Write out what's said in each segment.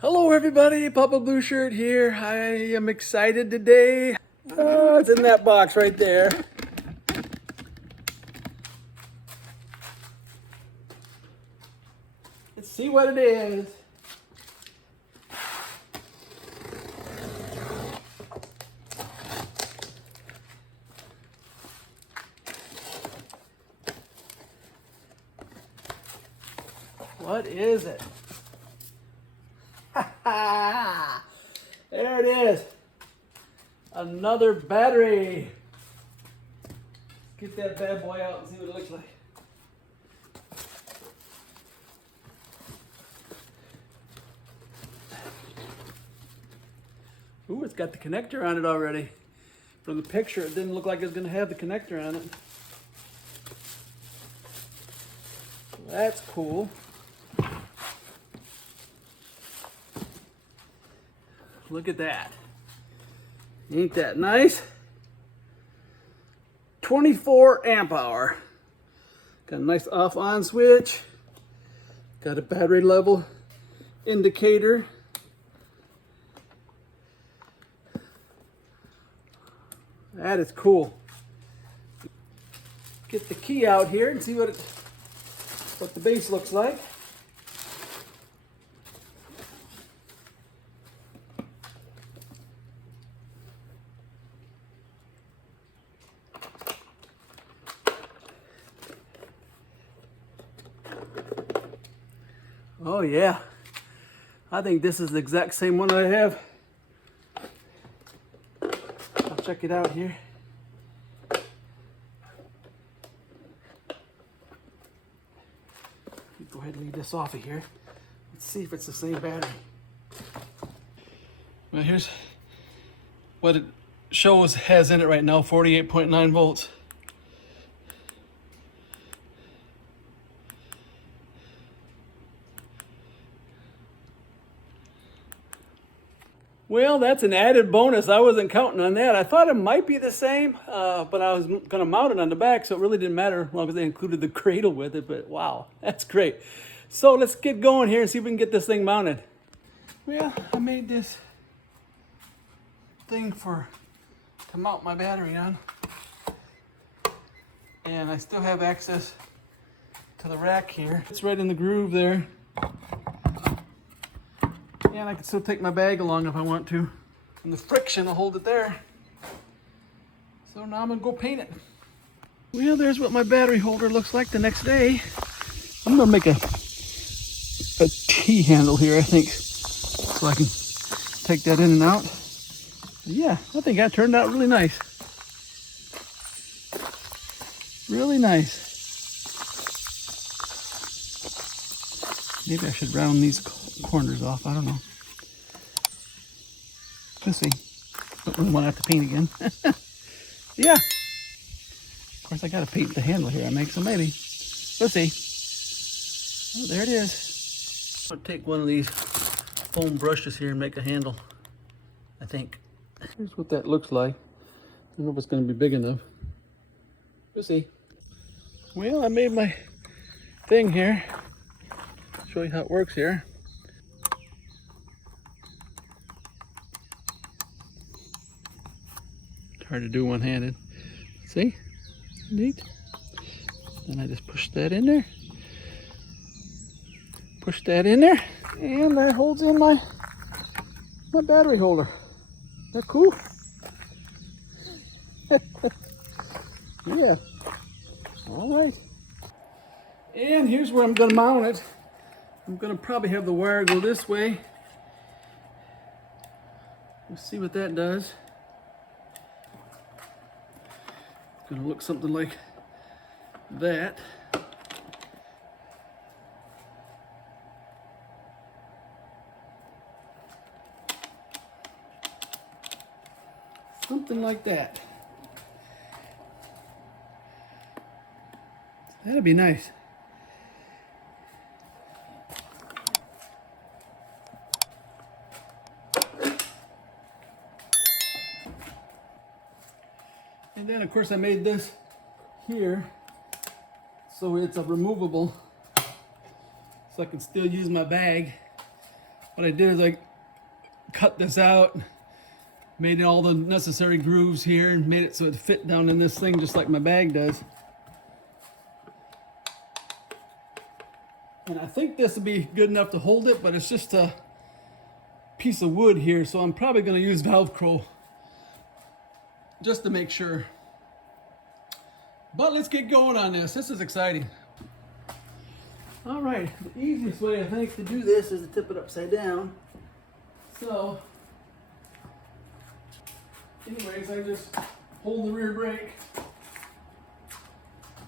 Hello everybody, Papa Blue Shirt here. I am excited today. It's in that box right there. Let's see what it is. What is it? There it is. Another battery. Get that bad boy out and see what it looks like. Ooh, it's got the connector on it already. From the picture, it didn't look like it was going to have the connector on it. That's cool. Look at that. Ain't that nice? 24 amp hour. Got a nice off-on switch. Got a battery level indicator. That is cool. Get the key out here and see what the base looks like. Oh yeah, I think this is the exact same one I have. I'll check it out here. Go ahead and leave this off of here. Let's see if it's the same battery. Well, here's what it has in it right now, 48.9 volts. Well, that's an added bonus. I wasn't counting on that. I thought it might be the same, but I was going to mount it on the back, so it really didn't matter as long as they included the cradle with it. But wow, that's great. So let's get going here and see if we can get this thing mounted. Well, I made this thing to mount my battery on. And I still have access to the rack here. It's right in the groove there. And I can still take my bag along if I want to. And the friction will hold it there. So now I'm gonna go paint it. Well, there's what my battery holder looks like the next day. I'm gonna make a T handle here, I think, so I can take that in and out. Yeah, I think that turned out really nice. Really nice. Maybe I should round these corners off, I don't know. Let's see. Don't really want to have to paint again. Yeah. Of course, I got to paint the handle here I make, so maybe. Let's see. Oh, there it is. I'll take one of these foam brushes here and make a handle, I think. Here's what that looks like. I don't know if it's going to be big enough. We'll see. Well, I made my thing here. Show you how it works here. It's hard to do one-handed. See? Neat. Then I just push that in there. Push that in there, and that holds in my battery holder. Isn't that cool? Yeah. All right. And here's where I'm going to mount it. I'm going to probably have the wire go this way. We'll see what that does. It's going to look something like that. Something like that. That'd be nice. And then of course I made this here so it's a removable, so I can still use my bag what I did is I cut this out, made all the necessary grooves here, and made it so it fit down in this thing just like my bag does. And I think this will be good enough to hold it, but it's just a piece of wood here, so I'm probably going to use Velcro just to make sure. But let's get going on this. This is exciting. All right, the easiest way I think to do this is to tip it upside down. So, anyways, I just hold the rear brake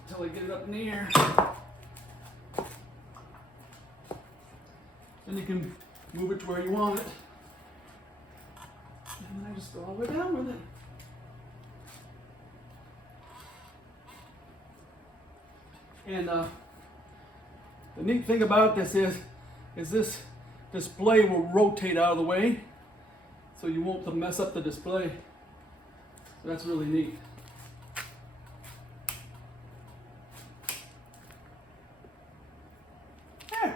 until I get it up in the air. Then you can move it to where you want it. And then I just go all the way down with it. And the neat thing about this is this display will rotate out of the way, so you won't mess up the display. So that's really neat. Yeah.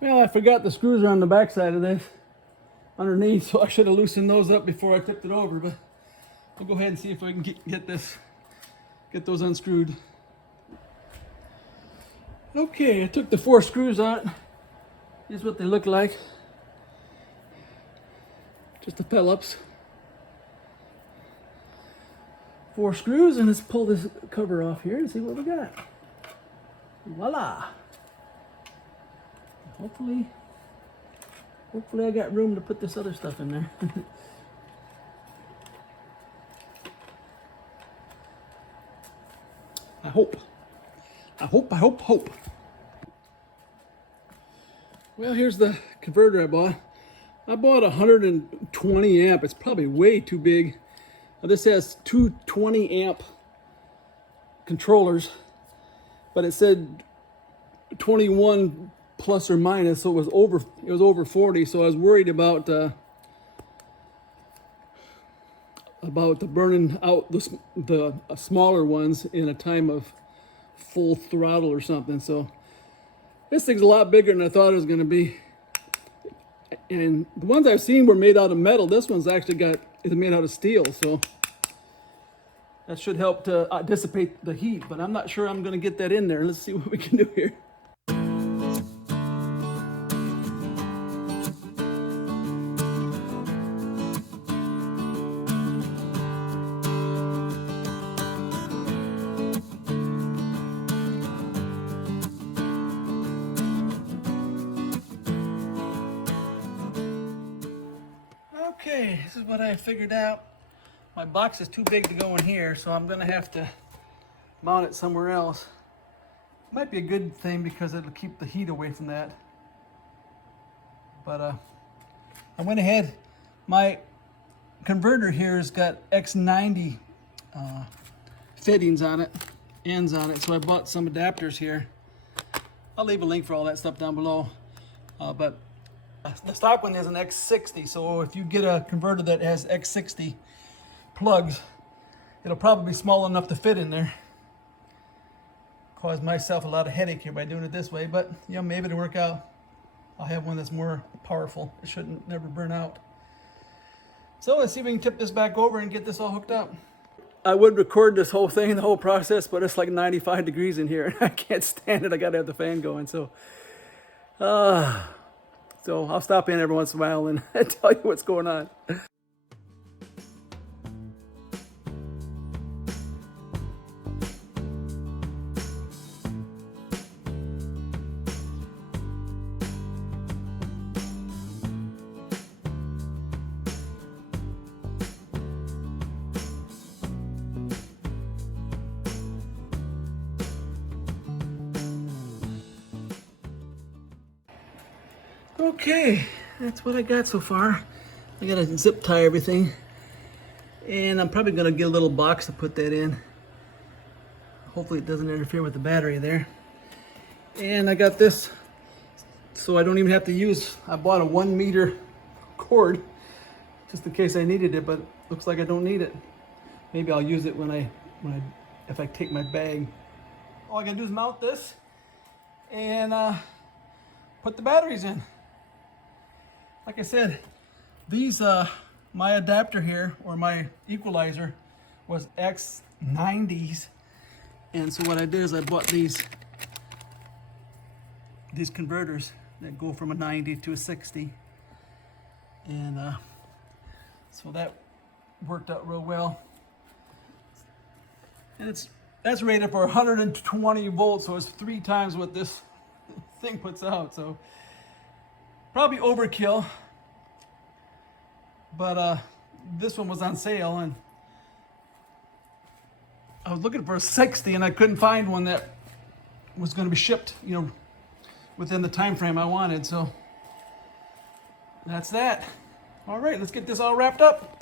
Well, I forgot the screws are on the back side of this underneath, so I should have loosened those up before I tipped it over, but we'll go ahead and see if I can get those unscrewed. Okay, I took the 4 screws out. Here's what they look like. Just the Phillips. 4 screws, and let's pull this cover off here and see what we got. Voila! Hopefully I got room to put this other stuff in there. I hope. Well, here's the converter I bought. I bought a 120 amp. It's probably way too big. Now, this has 2 20 amp controllers, but it said 21 plus or minus, so it was over 40. So I was worried about burning out the smaller ones in a time of full throttle or something. So this thing's a lot bigger than I thought it was going to be. And the ones I've seen were made out of metal. This one's actually is made out of steel, so that should help to dissipate the heat. But I'm not sure I'm going to get that in there. Let's see what we can do here. Okay, this is what I figured out. My box is too big to go in here, so I'm gonna have to mount it somewhere else. Might be a good thing because it'll keep the heat away from that. But I went ahead. My converter here has got X90 fittings on it, ends on it, so I bought some adapters here. I'll leave a link for all that stuff down below. But the stock one is an X60, so if you get a converter that has X60 plugs, it'll probably be small enough to fit in there. Caused myself a lot of headache here by doing it this way, but you know, maybe it'll work out. I'll have one that's more powerful. It shouldn't never burn out. So let's see if we can tip this back over and get this all hooked up. I would record this whole thing, the whole process, but it's like 95 degrees in here. I can't stand it. I gotta have the fan going. So I'll stop in every once in a while and tell you what's going on. Okay, that's what I got so far. I gotta zip tie everything, and I'm probably gonna get a little box to put that in. Hopefully it doesn't interfere with the battery there. And I got this so I don't even have to use, I bought a 1 meter cord just in case I needed it, but looks like I don't need it. Maybe I'll use it if I take my bag. All I gotta do is mount this and put the batteries in. Like I said, these my adapter here, or my equalizer, was X90s, and so what I did is I bought these converters that go from a 90 to a 60, and so that worked out real well. And that's rated for 120 volts, so it's 3 times what this thing puts out. So probably overkill, but this one was on sale, and I was looking for a 60, and I couldn't find one that was going to be shipped, you know, within the time frame I wanted. So that's that. All right, let's get this all wrapped up.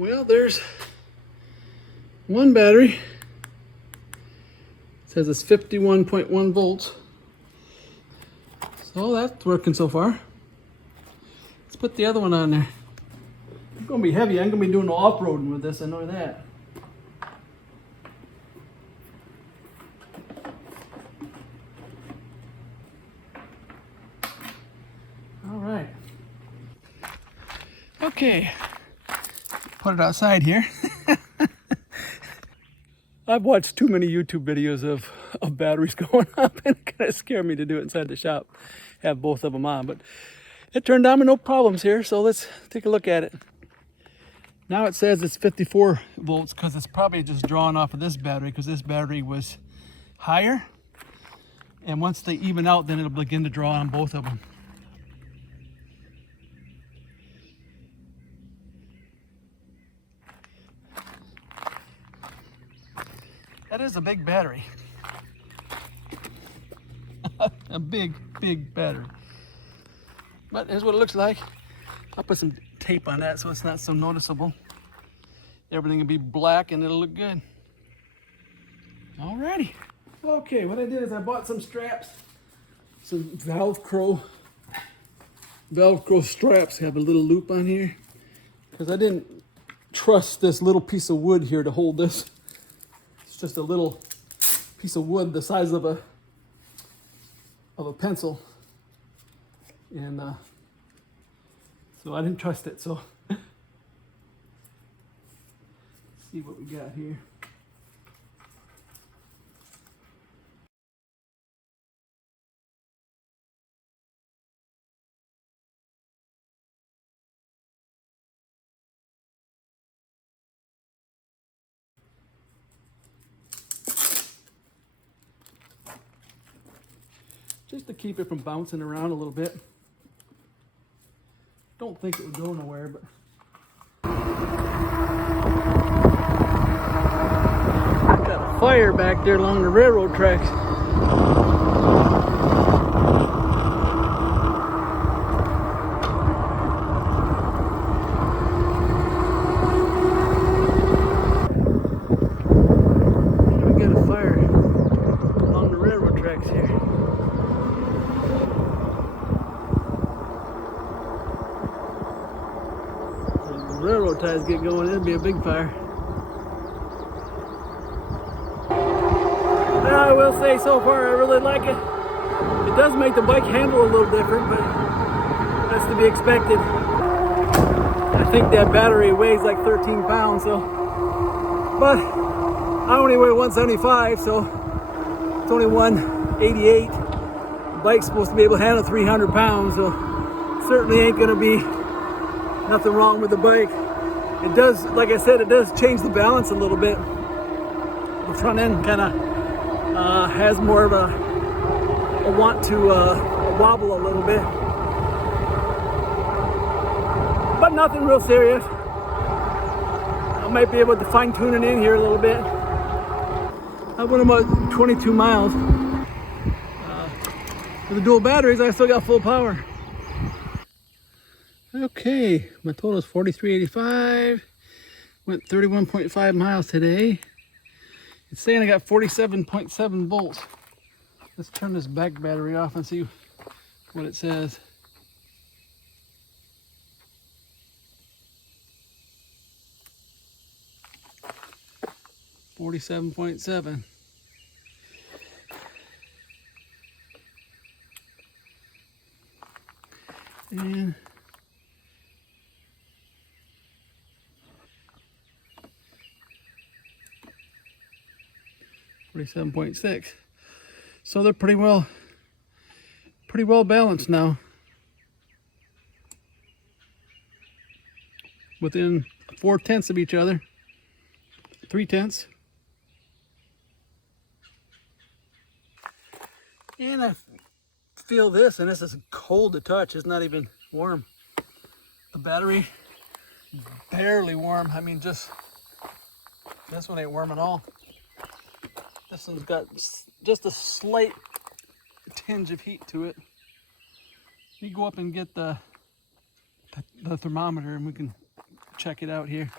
Well, there's one battery. It says it's 51.1 volts. So that's working so far. Let's put the other one on there. It's gonna be heavy. I'm gonna be doing off-roading with this, I know that. All right. Okay. Put it outside here. I've watched too many YouTube videos of batteries going up, and it kind of scared me to do it inside the shop, have both of them on. But it turned on with no problems here, so let's take a look at it. Now it says it's 54 volts because it's probably just drawn off of this battery, because this battery was higher. And once they even out, then it'll begin to draw on both of them. That is a big battery. A big battery. But here's what it looks like. I'll put some tape on that so it's not so noticeable. Everything will be black and it'll look good. Alrighty. Okay, what I did is I bought some straps. Some Velcro straps have a little loop on here, because I didn't trust this little piece of wood here to hold this. Just a little piece of wood the size of a pencil, and so I didn't trust it. So let's see what we got here. Just to keep it from bouncing around a little bit. Don't think it would go nowhere, but got a fire back there along the railroad tracks. We got a fire along the railroad tracks here. Railroad ties get going, it'll be a big fire. I will say, so far I really like it. It does make the bike handle a little different, but that's to be expected. I think that battery weighs like 13 pounds, so, but I only weigh 175, so it's only 188. The bike's supposed to be able to handle 300 pounds, so certainly ain't gonna be nothing wrong with the bike. It does, like I said, it does change the balance a little bit. The front end kind of has more of a want to wobble a little bit, but nothing real serious. I might be able to fine tune it in here a little bit. I went about 22 miles. With the dual batteries, I still got full power. Okay, my total is 43.85. Went 31.5 miles today. It's saying I got 47.7 volts. Let's turn this back battery off and see what it says. $47.7. And 47.6. So they're pretty well balanced now. Within 4/10 of each other. 3/10. And I feel this, and this is cold to touch. It's not even warm. The battery, barely warm. I mean, just, this one ain't warm at all. This one's got just a slight tinge of heat to it. Let me go up and get the thermometer and we can check it out here.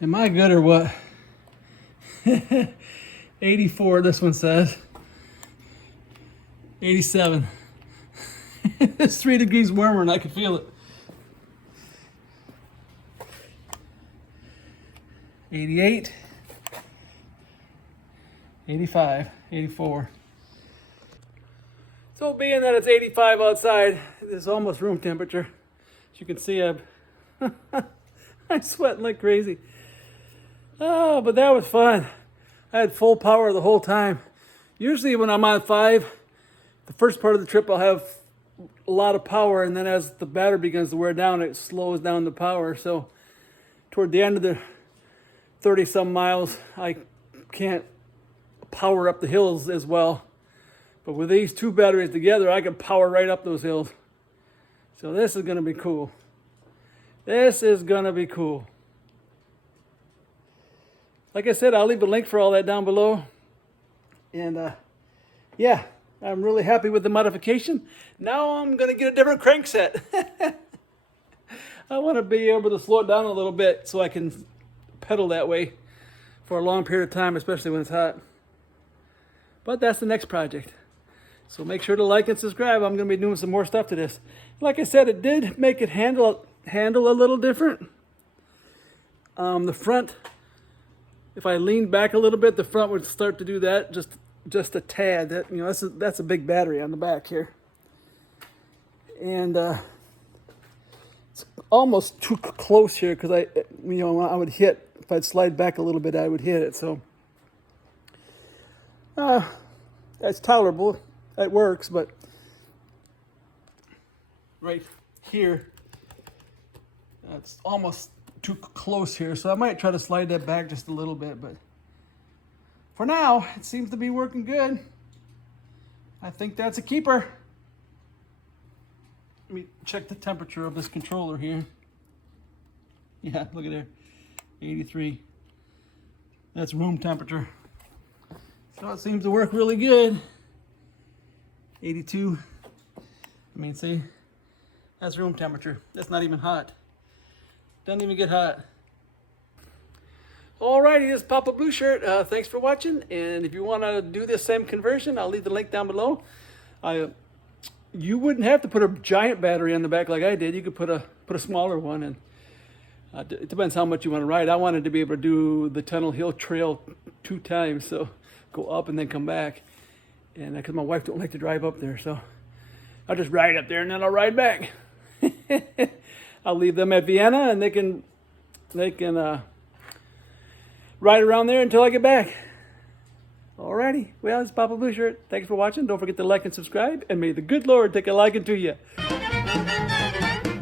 Am I good or what? 84, this one says. 87. It's 3 degrees warmer and I can feel it. 88. 85. 84. So being that it's 85 outside, it's almost room temperature. As you can see, I'm sweating like crazy. Oh, but that was fun. I had full power the whole time. Usually when I'm on 5, the first part of the trip I'll have a lot of power, and then as the battery begins to wear down, it slows down the power. So toward the end of the 30-some miles, I can't power up the hills as well. But with these two batteries together, I can power right up those hills. So this is going to be cool. This is going to be cool. Like I said, I'll leave a link for all that down below. And yeah, I'm really happy with the modification. Now I'm going to get a different crankset. I want to be able to slow it down a little bit so I can pedal that way for a long period of time, especially when it's hot. But that's the next project. So make sure to like and subscribe. I'm going to be doing some more stuff to this. Like I said, it did make it handle a little different. The front, if I leaned back a little bit, the front would start to do that just a tad. That, you know, that's a big battery on the back here. And it's almost too close here because I would hit, if I'd slide back a little bit, I would hit it. So that's tolerable. It works, but right here, it's almost too close here. So I might try to slide that back just a little bit, but for now, it seems to be working good. I think that's a keeper. Let me check the temperature of this controller here. Yeah, look at there, 83. That's room temperature. So it seems to work really good. 82. I mean, see, that's room temperature. That's not even hot. Doesn't even get hot. Alrighty, this is Papa Blue Shirt. Thanks for watching. And if you want to do this same conversion, I'll leave the link down below. You wouldn't have to put a giant battery on the back like I did. You could put a smaller one, and it depends how much you want to ride. I wanted to be able to do the Tunnel Hill Trail 2 times, so go up and then come back. And because my wife don't like to drive up there, so I'll just ride up there and then I'll ride back. I'll leave them at Vienna, and they can ride around there until I get back. Alrighty, well, it's Papa Blue Shirt. Thanks for watching. Don't forget to like and subscribe, and may the good Lord take a liking to you.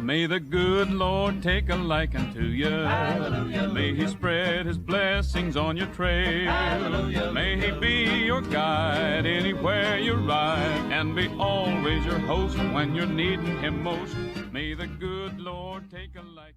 May the good Lord take a liking to you. Hallelujah. May he spread his blessings on your trail. Hallelujah. May he be your guide anywhere you ride, and be always your host when you're needing him most. May the good Lord take a liking.